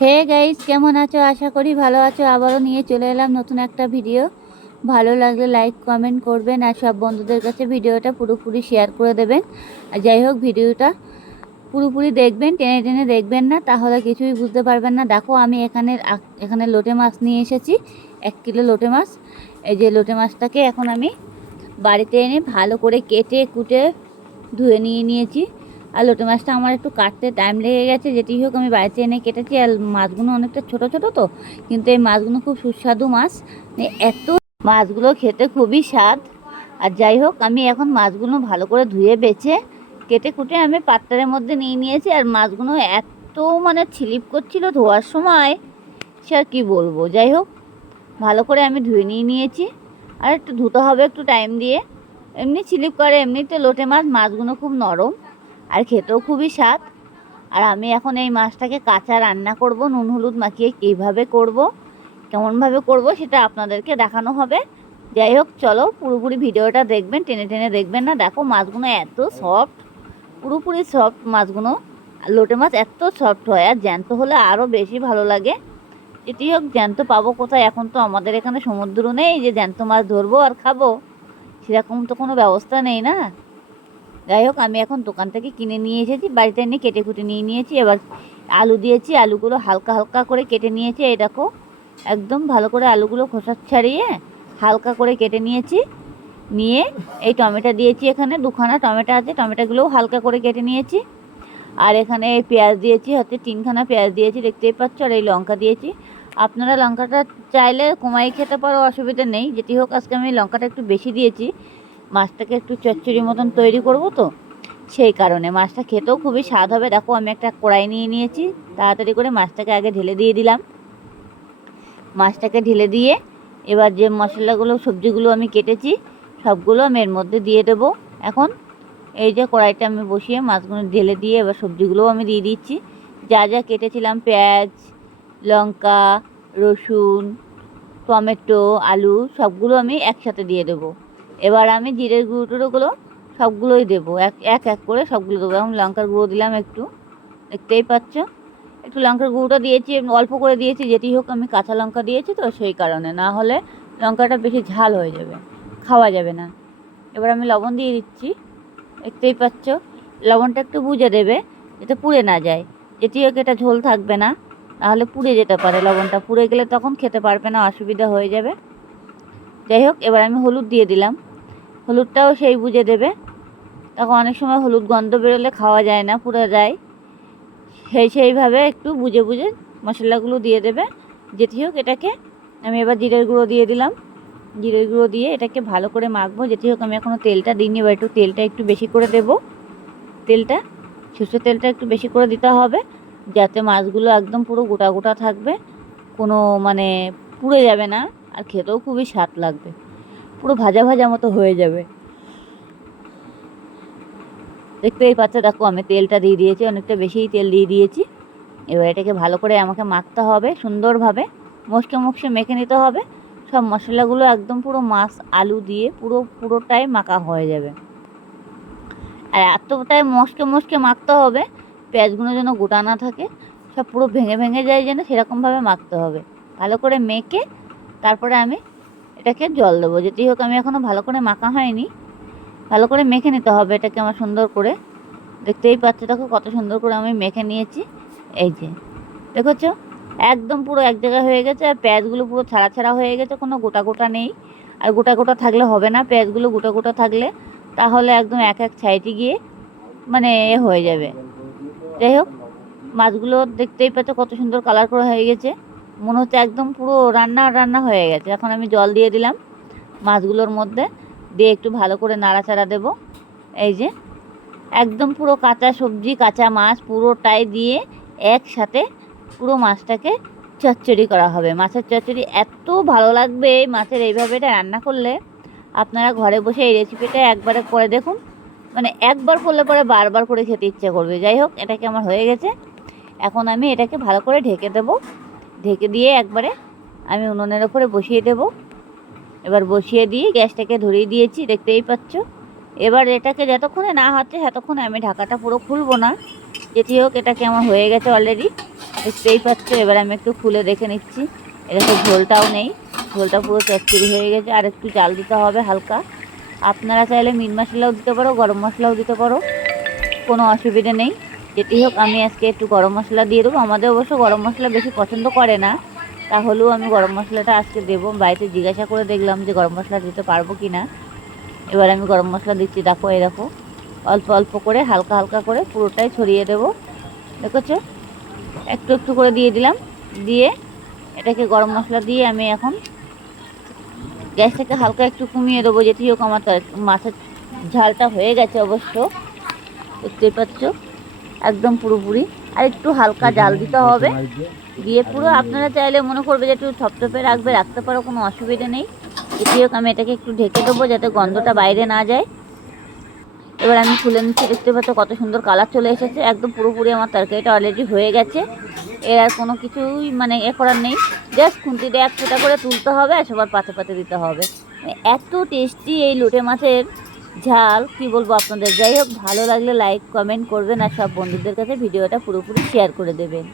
Hey guys কেমন আছো? আশা করি ভালো আছো। আবারও নিয়ে চলে এলাম নতুন একটা ভিডিও ভালো লাগলে লাইক কমেন্ট করবেন আর সব বন্ধুদের কাছে ভিডিওটা পুরোপুরি শেয়ার করে দেবেন। আর যাই হোক ভিডিওটা পুরোপুরি দেখবেন, টেনে টেনে দেখবেন না, তাহলে কিছুই বুঝতে পারবেন না। দেখো, আমি এখানে এখানে লোটে মাছ নিয়ে এসেছি, এক কিলো লোটে মাছ। এই যে লোটে মাছটাকে এখন আমি বাড়িতে এনে ভালো করে কেটে কুটে ধুয়ে নিয়ে নিয়েছি। আর লোটে মাছটা আমার একটু কাটতে টাইম লেগে গেছে, যেটি হোক আমি বাড়িতে এনে কেটেছি। আর মাছগুলো অনেকটা ছোট ছোট তো, কিন্তু এই মাছগুলো খুব সুস্বাদু মাছ। মানে এত মাছগুলো খেতে খুবই স্বাদ। আর যাই হোক, আমি এখন মাছগুলো ভালো করে ধুয়ে বেছে, কেটে কুটে আমি পাত্রের মধ্যে নিয়ে নিয়েছি। আর মাছগুলো এত মানে ছিলিপ করছিল ধোয়ার সময়, সে আর কী বলব? যাই হোক, ভালো করে আমি ধুয়ে নিয়ে নিয়েছি। আর একটু ধুতে হবে একটু টাইম দিয়ে। এমনি স্লিপ করে, এমনিতে লোটে মাছ, মাছগুলো খুব নরম। আর খেতেও খুবই স্বাদ। আর আমি এখন এই মাছটাকে কাঁচা রান্না করব, নুন হলুদ মাখিয়ে কীভাবে করব, কেমনভাবে করব সেটা আপনাদেরকে দেখানো হবে। যাই হোক, চলো পুরোপুরি ভিডিওটা দেখবেন, টেনে টেনে দেখবেন না। দেখো মাছগুলো এত সফট পুরোপুরি সফট মাছগুলো। লোটে মাছ এত সফট হয়, আর জ্যান্ত হলে আরও বেশি ভালো লাগে। যেটি হোক, জ্যান্ত পাবো কোথায়? এখন তো আমাদের এখানে সমুদ্র নেই যে জ্যান্ত মাছ ধরবো আর খাব। সেরকম তো কোনো ব্যবস্থা নেই না। যাই হোক, আমি এখন দোকান থেকে কিনে নিয়ে এসেছি, বাড়িতে এনে কেটে কুটে নিয়ে নিয়েছি। এবার আলু দিয়েছি, আলুগুলো হালকা হালকা করে কেটে নিয়েছি। দেখো, একদম ভালো করে আলুগুলো খোসা ছাড়িয়ে হালকা করে কেটে নিয়েছি। নিয়ে এই টমেটো দিয়েছি এখানে, দুখানা টমেটো আছে, টমেটোগুলোও হালকা করে কেটে নিয়েছি। আর এখানে পেঁয়াজ দিয়েছি, হচ্ছে তিনখানা পেঁয়াজ দিয়েছি, দেখতেই পাচ্ছ, আর এই লঙ্কা দিয়েছি। আপনারা লঙ্কাটা চাইলে কমাই খেতে পারো, অসুবিধা নেই। যেটি হোক, আজকে আমি লঙ্কাটা একটু বেশি দিয়েছি। মাছটাকে একটু চচ্চড়ি মতন তৈরি করব তো, সেই কারণে। মাছটা খেতেও খুবই স্বাদ হবে। দেখো, আমি একটা কড়াই নিয়ে নিয়েছি। তাড়াতাড়ি করে মাছটাকে আগে ঢেলে দিয়ে দিলাম। মাছটাকে ঢেলে দিয়ে এবার যে মশলাগুলো, সবজিগুলো আমি কেটেছি, সবগুলো আমি এর মধ্যে দিয়ে দেবো। এখন এই যে কড়াইটা আমি বসিয়ে মাছগুলো ঢেলে দিয়ে এবার সবজিগুলোও আমি দিয়ে দিচ্ছি। যা যা কেটেছিলাম, পেঁয়াজ, লঙ্কা, রসুন, টমেটো, আলু, সবগুলো আমি একসাথে দিয়ে দেবো। এবার আমি জিরের গুঁড়ো টুড়োগুলো সবগুলোই দেবো। এক এক এক করে সবগুলো দেবো। এবং লঙ্কার গুঁড়ো দিলাম একটু। দেখতেই পাচ্ছ? একটু লঙ্কার গুঁড়োটা দিয়েছি অল্প করে দিয়েছি। যেটি হোক আমি কাঁচা লঙ্কা দিয়েছি তো সেই কারণে। না হলে লঙ্কাটা বেশি ঝাল হয়ে যাবে, খাওয়া যাবে না। এবার আমি লবণ দিয়ে দিচ্ছি। দেখতেই পাচ্ছ? লবণটা একটু বুঝে দেবে, যাতে পুড়ে না যায়। যেটি হোক এটা ঝোল থাকবে না তাহলে পুড়ে যেতে পারে। লবণটা পুড়ে গেলে তখন খেতে পারবে না, অসুবিধা হয়ে যাবে। যাই হোক, এবার আমি হলুদ দিয়ে দিলাম। হলুদটাও সেই বুঝে দেবে। তখন অনেক সময় হলুদ গন্ধ বেরোলে খাওয়া যায় না পুরো যায়। সেই সেইভাবে একটু বুঝে বুঝে মশলাগুলো দিয়ে দেবে। যেটি হোক, এটাকে আমি এবার জিরের গুঁড়ো দিয়ে দিলাম। জিরের গুঁড়ো দিয়ে এটাকে ভালো করে মাখবো। যেটি হোক, আমি এখনও তেলটা দিইনি, এবার একটু তেলটা একটু বেশি করে দেব। তেলটা, সর্ষের তেলটা একটু বেশি করে দিতে হবে, যাতে মাছগুলো একদম পুরো গোটা গোটা থাকবে। কোনো মানে পুড়ে যাবে না, আর খেতেও খুবই স্বাদ লাগবে। পুরো ভাজা ভাজা মতো হয়ে যাবে। দেখতেই পাচ্ছ দেখো আমি তেলটা দিয়ে দিয়েছি, অনেকটা বেশিই তেল দিয়ে দিয়েছি। এবার এটাকে ভালো করে আমাকে মাখতে হবে সুন্দরভাবে। মশকে মশকে মেখে নিতে হবে। সব মশলাগুলো একদম পুরো মাছ, আলু দিয়ে পুরো, পুরোটাই মাখা হয়ে যাবে। আর এতটাই মশকে মশকে মাখতে হবে, পেঁয়াজগুলো যেন গোটা না থাকে, সব পুরো ভেঙে ভেঙে যায় যেন সেরকমভাবে মাখতে হবে। ভালো করে মেখে তারপরে আমি এটাকে জল দেবো। যেটি হোক, আমি এখনও ভালো করে মাখা হয়নি। ভালো করে মেখে নিতে হবে এটাকে আমার সুন্দর করে। দেখতেই পাচ্ছ, দেখো কত সুন্দর করে আমি মেখে নিয়েছি। এই যে, দেখেছ? একদম পুরো এক জায়গায় হয়ে গেছে, আর পেঁয়াজগুলো পুরো ছাড়া ছাড়া হয়ে গেছে, কোনো গোটা গোটা নেই। আর গোটা গোটা থাকলে হবে না, পেঁয়াজগুলো গোটা গোটা থাকলে তাহলে একদম এক এক সাইডে গিয়ে মানে এ হয়ে যাবে। যাই হোক, মাছগুলো দেখতেই পাচ্ছ কত সুন্দর কালার করে হয়ে গেছে। মনে হচ্ছে একদম পুরো রান্না রান্না হয়ে গেছে। এখন আমি জল দিয়ে দিলাম মাছগুলোর মধ্যে। দিয়ে একটু ভালো করে নাড়াচাড়া দেব। এই যে, একদম পুরো কাঁচা সবজি, কাঁচা মাছ পুরোটাই দিয়ে একসাথে পুরো মাছটাকে চচ্চড়ি করা হবে। মাছের চচ্চড়ি এত ভালো লাগবে এই মাছের এইভাবে এটা রান্না করলে। আপনারা ঘরে বসে এই রেসিপিটা একবারে করে দেখুন। মানে একবার করলে পরে বারবার করে খেতে ইচ্ছে করবে। যাই হোক এটাকে আমার হয়ে গেছে? এখন আমি এটাকে ভালো করে ঢেকে দেবো। ঢেকে দিয়ে একবারে আমি উনুনের ওপরে বসিয়ে দেব। এবার বসিয়ে দিয়ে গ্যাসটাকে ধরিয়ে দিয়েছি, দেখতেই পাচ্ছ। এবার এটাকে যতক্ষণে না হচ্ছে ততক্ষণে আমি ঢাকাটা পুরো খুলবো না। যেটি হোক, এটাকে আমার হয়ে গেছে অলরেডি দেখতেই পাচ্ছ, এবার আমি একটু খুলে দেখে নিচ্ছি। এরকম ঝোলটাও নেই। ঝোলটা পুরো চচ্চড়ি হয়ে গেছে। আর একটু চাল দিতে হবে হালকা। আপনারা চাইলে মিট মশলাও দিতে পারো, গরম মশলাও দিতে পারো। কোনো অসুবিধা নেই। যেটি হোক, আমি আজকে একটু গরম মশলা দিয়ে দেবো। আমাদের অবশ্য গরম মশলা বেশি পছন্দ করে না। তাহলেও আমি গরম মশলাটা আজকে দেবো। বাড়িতে জিজ্ঞাসা করে দেখলাম যে গরম মশলা দিতে পারব কি না। এবার আমি গরম মশলা দিচ্ছি। দেখো, এই দেখো, অল্প অল্প করে, হালকা হালকা করে পুরোটাই ছড়িয়ে দেবো। দেখেছ? একটু একটু করে দিয়ে দিলাম। দিয়ে এটাকে গরম মশলা দিয়ে আমি এখন গ্যাসটাকে হালকা একটু কমিয়ে দেবো। যেটি হোক, আমার মাছের ঝালটা হয়ে গেছে অবশ্য। দেখতেই পাচ্ছ? একদম পুরোপুরি। আর একটু হালকা জাল দিতে হবে। দিয়ে পুরো আপনারা চাইলে মনে করবে যে একটু থপথপে রাখবে রাখতে পারো কোনো অসুবিধা নেই। যেটি হোক আমি এটাকে একটু ঢেকে দেবো যাতে গন্ধটা বাইরে না যায়। এবার আমি খুলে নিচ্ছি দেখতে পাচ্ছ কত সুন্দর কালার চলে এসেছে। একদম পুরোপুরি আমার তরকারিটা অলরেডি হয়ে গেছে। এর আর কোনো কিছুই মানে এ করার নেই। জাস্ট খুন্তিতে এক ফোঁটা করে তুলতে হবে আর সবার পাতে পাতে দিতে হবে। এত টেস্টি এই লোটে মাছের। ঝাল, কি বলব আপনাদের? যাই হোক, ভালো লাগলে লাইক কমেন্ট করবেন আর সব বন্ধুদের কাছে ভিডিওটা পুরোপুরি শেয়ার করে দেবেন।